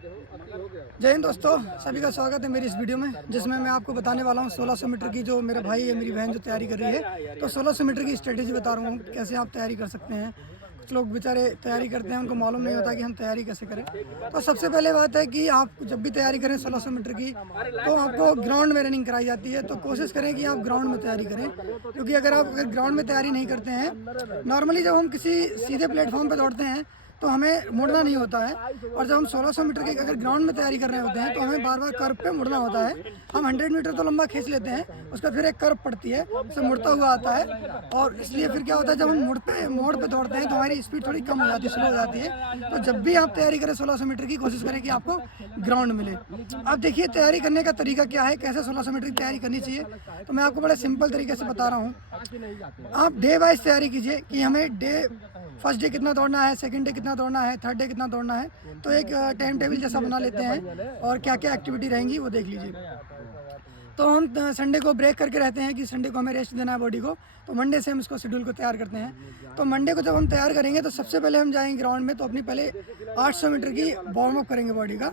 जय हिंद दोस्तों, सभी का स्वागत है मेरी इस वीडियो में, जिसमें मैं आपको बताने वाला हूँ 1600 मीटर की जो मेरा भाई है, मेरी बहन जो तैयारी कर रही है। तो 1600 मीटर की स्ट्रेटेजी बता रहा हूँ कैसे आप तैयारी कर सकते हैं। कुछ लोग बेचारे तैयारी करते हैं, उनको मालूम नहीं होता कि हम तैयारी कैसे करें। तो सबसे पहले बात है कि आप जब भी तैयारी करें 1600 मीटर की, तो आपको ग्राउंड में रनिंग कराई जाती है। तो कोशिश करें कि आप ग्राउंड में तैयारी करें, क्योंकि अगर ग्राउंड में तैयारी नहीं करते हैं, नॉर्मली जब हम किसी सीधे प्लेटफॉर्म पर दौड़ते हैं तो हमें मुड़ना नहीं होता है। और जब हम 1600 मीटर की अगर ग्राउंड में तैयारी कर रहे होते हैं तो हमें बार बार कर्व पे मुड़ना होता है। हम 100 मीटर तो लंबा खींच लेते हैं, उसका फिर एक कर्व पड़ती है, उससे मुड़ता हुआ आता है। और इसलिए फिर क्या होता है, जब हम मोड़ पे दौड़ते हैं तो हमारी स्पीड थोड़ी कम हो जाती है, स्लो हो जाती है। तो जब भी आप तैयारी करें 1600 मीटर की, कोशिश करें कि आपको ग्राउंड मिले। अब देखिए तैयारी करने का तरीका क्या है, कैसे 1600 मीटर की तैयारी करनी चाहिए। तो मैं आपको बड़े सिंपल तरीके से बता रहा हूँ। आप डे वाइज तैयारी कीजिए कि हमें फर्स्ट डे कितना दौड़ना है, सेकंड डे कितना दौड़ना है, थर्ड डे कितना दौड़ना है। तो एक टाइम टेबल जैसा बना लेते हैं और क्या क्या एक्टिविटी रहेंगी वो देख लीजिए। तो हम संडे को ब्रेक करके रहते हैं कि संडे को हमें रेस्ट देना है बॉडी को। तो मंडे से हम इसको शेड्यूल को तैयार करते हैं। तो मंडे को जब हम तैयार करेंगे तो सबसे पहले हम जाएंगे ग्राउंड में, तो अपनी पहले 800 मीटर की वार्म अप करेंगे बॉडी का।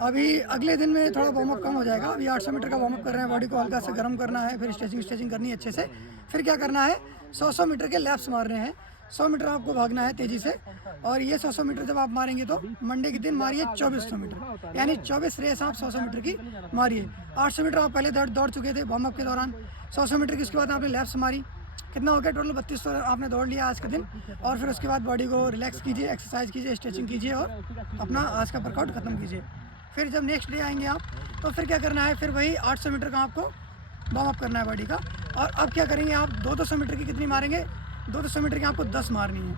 अभी अगले दिन में थोड़ा वार्म अप कम हो जाएगा। अभी 800 मीटर का वार्म अप कर रहे हैं, बॉडी को हल्का सा गर्म करना है, फिर स्ट्रेचिंग करनी है अच्छे से। फिर क्या करना है, 100 मीटर के लैप्स मारने हैं। 100 मीटर आपको भागना है तेज़ी से। और ये 100 मीटर जब आप मारेंगे तो मंडे के दिन मारिए 2400 मीटर, यानी 24 रेस आप 100 मीटर की मारिए। 800 मीटर आप पहले दौड़ चुके थे वार्म अप के दौरान। 100 मीटर की उसके बाद आपने लैप्स मारी, कितना हो गया टोटल 3200 आपने दौड़ लिया आज के दिन। और फिर उसके बाद बॉडी को रिलैक्स कीजिए, एक्सरसाइज कीजिए, स्ट्रेचिंग कीजिए और अपना आज का वर्कआउट खत्म कीजिए। फिर जब नेक्स्ट डे आएंगे आप, तो फिर क्या करना है, फिर वही 800 मीटर का आपको वार्म अप करना है बॉडी का। और अब क्या करेंगे, आप 200 मीटर की कितनी मारेंगे, 200 मीटर की आपको 10 मारनी है।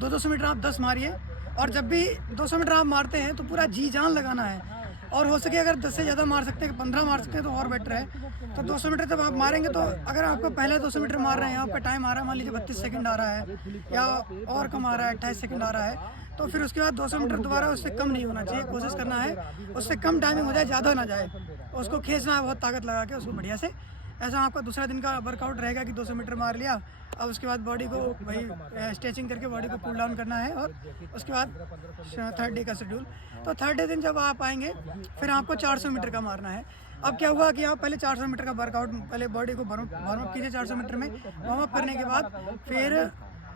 200 मीटर आप 10 मारिए। और जब भी 200 मीटर आप मारते हैं तो पूरा जी जान लगाना है। और हो सके अगर 10 से ज़्यादा मार सकते हैं, 15 मार सकते हैं तो और बेटर है। तो 200 मीटर जब आप मारेंगे, तो अगर आपको पहले 200 मीटर मार रहे हैं, आपका टाइम आ रहा है मान लीजिए 32 सेकंड आ रहा है, या और कम आ रहा है 28 सेकंड आ रहा है, तो फिर उसके बाद 200 मीटर दोबारा उससे कम नहीं होना चाहिए। कोशिश करना है उससे कम टाइमिंग हो जाए, ज़्यादा ना जाए। उसको खींचना है बहुत ताकत लगा के उसको बढ़िया से। ऐसा आपका दूसरा दिन का वर्कआउट रहेगा कि 200 मीटर मार लिया। अब उसके बाद बॉडी को वही स्ट्रेचिंग करके बॉडी को कूल डाउन करना है। और उसके बाद थर्ड डे का शेड्यूल। तो थर्ड डे दिन जब आप आएंगे, फिर आपको 400 मीटर का मारना है। अब क्या हुआ कि आप पहले 400 मीटर का वर्कआउट, पहले बॉडी को वार्म अप कीजिए 400 मीटर में। वार्म अप करने के बाद फिर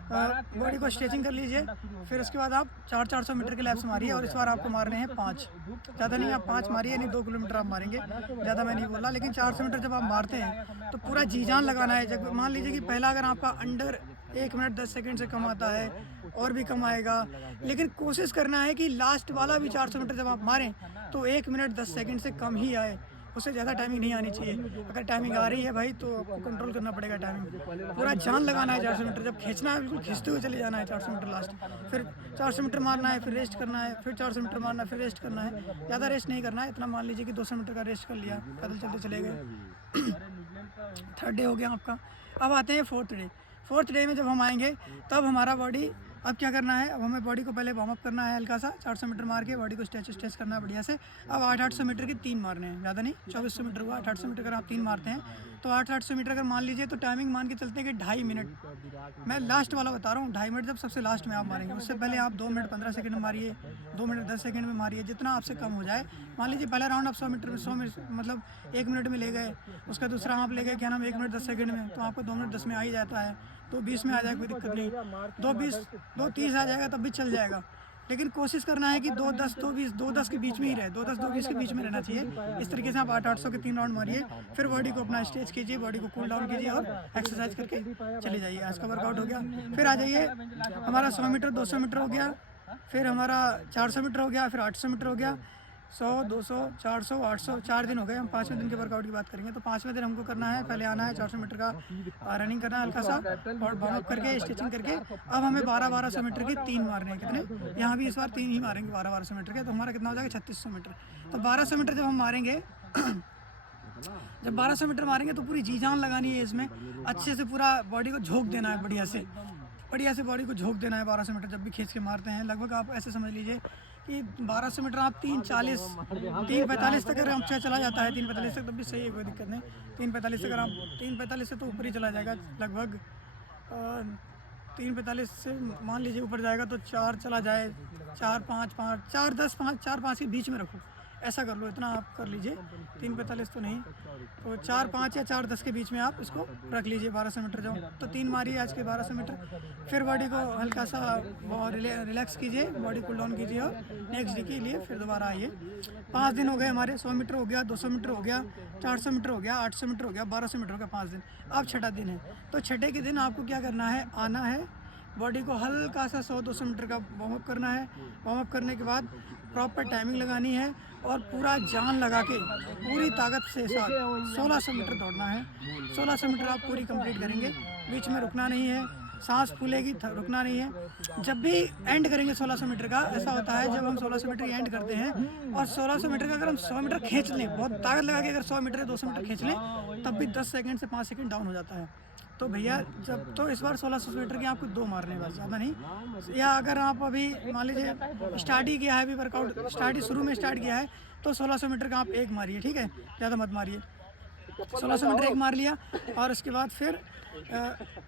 बॉडी को स्ट्रेचिंग कर लीजिए। फिर उसके बाद आप 400 मीटर के लैप्स मारिए। और इस बार आपको मारने हैं 5, ज़्यादा नहीं, आप 5 मारिए, यानी 2 किलोमीटर आप मारेंगे, ज़्यादा मैं नहीं बोला। लेकिन 400 मीटर जब आप मारते हैं तो पूरा जी जान लगाना है। जब मान लीजिए कि पहला अगर आपका अंडर 1 मिनट 10 सेकंड से कम आता है, और भी कम आएगा, लेकिन कोशिश करना है कि लास्ट वाला भी 400 मीटर जब आप मारें तो 1 मिनट 10 सेकंड से कम ही आए, उससे ज़्यादा टाइमिंग नहीं आनी चाहिए। अगर टाइमिंग आ रही है भाई, तो आपको कंट्रोल करना पड़ेगा टाइमिंग। पूरा जान लगाना है 400 मीटर, जब खींचना है बिल्कुल खींचते हुए चले जाना है 400 मीटर लास्ट। फिर 400 मीटर मारना है, फिर रेस्ट करना है, फिर 400 मीटर मारना है, फिर रेस्ट करना है। ज़्यादा रेस्ट नहीं करना है, इतना मान लीजिए कि 200 मीटर का रेस्ट कर लिया, पैदल चलते चले गए। थर्ड डे हो गया आपका। अब आते हैं फोर्थ डे। फोर्थ डे में जब हम आएंगे, तब हमारा बॉडी, अब क्या करना है, अब हमें बॉडी को पहले वार्म अप करना है हल्का सा, 400 मीटर मार के बॉडी को स्ट्रेच करना है बढ़िया से। अब 800 मीटर के 3 मारने हैं, ज़्यादा नहीं, 2400 मीटर हुआ, 800 मीटर अगर आप 3 मारते हैं तो 800 मीटर अगर मान लीजिए, तो टाइमिंग मान के चलते हैं कि 2.5 मिनट। मैं लास्ट वाला बता रहा हूँ, 2.5 मिनट जब सबसे लास्ट में आप मारेंगे। उससे पहले आप 2 मिनट 15 सेकंड में मारिए, 2 मिनट 10 सेकंड में मारिए, जितना आपसे कम हो जाए। मान लीजिए पहला राउंड आप 100 मीटर में 100 मतलब 1 मिनट में ले गए, उसका दूसरा आप ले गए क्या नाम 1 मिनट 10 सेकंड में, तो आपको 2 मिनट 10 में आ ही जाता है। तो 20 में आ जाए, कोई दिक्कत नहीं। 2:30 आ जाएगा तब भी चल जाएगा। लेकिन कोशिश करना है कि 2:10 के बीच में ही रहे, 2:10 के बीच में रहना चाहिए। इस तरीके से आप 800 के 3 राउंड मारिए। फिर बॉडी को अपना स्ट्रेच कीजिए, बॉडी को कूल डाउन कीजिए और एक्सरसाइज करके चले जाइए। आज का वर्कआउट हो गया। फिर आ जाइए, हमारा 100 मीटर 200 मीटर हो गया, फिर हमारा 400 मीटर हो गया, फिर 800 मीटर हो गया, 100 200 400 800, 4 दिन हो गए। हम 5वें दिन के वर्कआउट की बात करेंगे। तो 5वें दिन हमको करना है, पहले आना है 400 मीटर का रनिंग करना है हल्का सा, और वार्म अप करके स्ट्रेचिंग करके। अब हमें 1200 मीटर के 3 मारने हैं। कितने, यहाँ भी इस बार 3 ही मारेंगे 1200 मीटर के। तो हमारा कितना हो जाएगा 3600 मीटर। तो 1200 मीटर जब हम मारेंगे जब 1200 मीटर मारेंगे तो पूरी जी जान लगानी है इसमें, अच्छे से पूरा बॉडी को झोंक देना है, बढ़िया से बॉडी को झोंक देना है। 1200 मीटर जब भी खींच के मारते हैं, लगभग आप ऐसे समझ लीजिए कि 1200 मीटर आप 3:45 तक अगर हमसे चला जाता है, 3:45 तक, तब भी सही है, कोई दिक्कत नहीं। 3:45 अगर आप 3:45 से तो ऊपर ही चला जाएगा लगभग। 3:45 से मान लीजिए ऊपर जाएगा तो 4 चला जाए, 4, 5, 5, 4, 10, 5, 4, 5 के बीच में रखो, ऐसा कर लो, इतना आप कर लीजिए। 3:45 तो नहीं, तो 4, 5 या 4, 10 के बीच में आप इसको रख लीजिए। 1200 मीटर जाओ तो 3 मारिए आज के 1200 मीटर। फिर बॉडी को हल्का सा रिलैक्स कीजिए, बॉडी कूल डाउन कीजिए और नेक्स्ट डे के लिए फिर दोबारा आइए। 5 दिन हो गए हमारे, 100 मीटर हो गया, 200 मीटर हो गया, 400 मीटर हो गया, 800 मीटर हो गया, 1200 मीटर हो गया, 5 दिन। अब छठा दिन है, तो छठे के दिन आपको क्या करना है, आना है, बॉडी को हल्का सा 100-200 मीटर का वार्म अप करना है। वार्म अप करने के बाद प्रॉपर टाइमिंग लगानी है और पूरा जान लगा के पूरी ताकत से साथ 1600 मीटर दौड़ना है। 1600 मीटर आप पूरी कंप्लीट करेंगे, बीच में रुकना नहीं है, सांस फूलेगी, रुकना नहीं है। जब भी एंड करेंगे 1600 मीटर का, ऐसा होता है जब हम 1600 मीटर एंड करते हैं और 1600 मीटर का अगर हम 100 मीटर खींच लें, बहुत ताकत लगा के अगर 100 मीटर या 200 मीटर खींच लें, तब भी 10 सेकंड से 5 सेकंड डाउन हो जाता है। तो भैया जब तो इस बार 1600 मीटर के आपको 2 मारने, बस ज़्यादा नहीं। या अगर आप अभी मान लीजिए स्टार्ट ही किया है, अभी वर्कआउट स्टार्ट ही शुरू में स्टार्ट किया है, तो 1600 मीटर का आप 1 मारिए, ठीक है, ज़्यादा मत मारिए। 1600 मीटर 1 मार लिया और उसके बाद फिर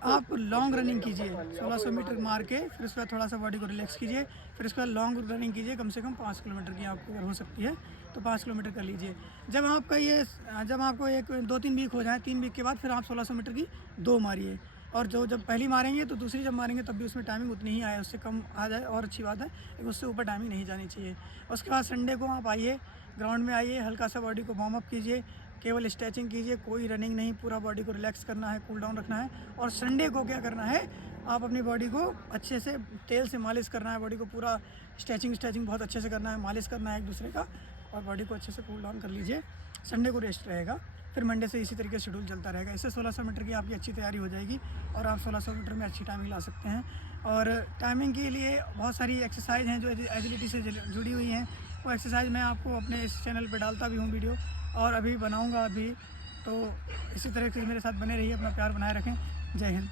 आप लॉन्ग रनिंग कीजिए। 1600 मीटर मार के फिर उसके बाद थोड़ा सा बॉडी को रिलैक्स कीजिए, फिर उसके बाद लॉन्ग रनिंग कीजिए, कम से कम 5 किलोमीटर की आपको अगर हो सकती है तो 5 किलोमीटर कर लीजिए। जब आपको 1-2-3 वीक हो जाए, 3 वीक के बाद फिर आप 1600 मीटर की 2 मारिए। और जब पहली मारेंगे तो दूसरी जब मारेंगे तब भी उसमें टाइमिंग उतनी ही आए, उससे कम आ जाए और अच्छी बात है, लेकिन उससे ऊपर टाइमिंग नहीं जानी चाहिए। उसके बाद संडे को आप आइए, ग्राउंड में आइए, हल्का सा बॉडी को वार्म अप कीजिए, केवल स्ट्रेचिंग कीजिए, कोई रनिंग नहीं, पूरा बॉडी को रिलैक्स करना है, कूल डाउन रखना है। और संडे को क्या करना है, आप अपनी बॉडी को अच्छे से तेल से मालिश करना है, बॉडी को पूरा स्ट्रेचिंग बहुत अच्छे से करना है, मालिश करना है एक दूसरे का, और बॉडी को अच्छे से कूल डाउन कर लीजिए। संडे को रेस्ट रहेगा, फिर मंडे से इसी तरीके से शेड्यूल चलता रहेगा। इससे 1600 मीटर की आपकी अच्छी तैयारी हो जाएगी और आप 1600 मीटर में अच्छी टाइमिंग ला सकते हैं। और टाइमिंग के लिए बहुत सारी एक्सरसाइज हैं जो एजिलिटी से जुड़ी हुई हैं, वो एक्सरसाइज मैं आपको अपने इस चैनल पे डालता भी हूँ वीडियो, और अभी बनाऊँगा अभी। तो इसी तरह से मेरे साथ बने रहिए, अपना प्यार बनाए रखें। जय हिंद।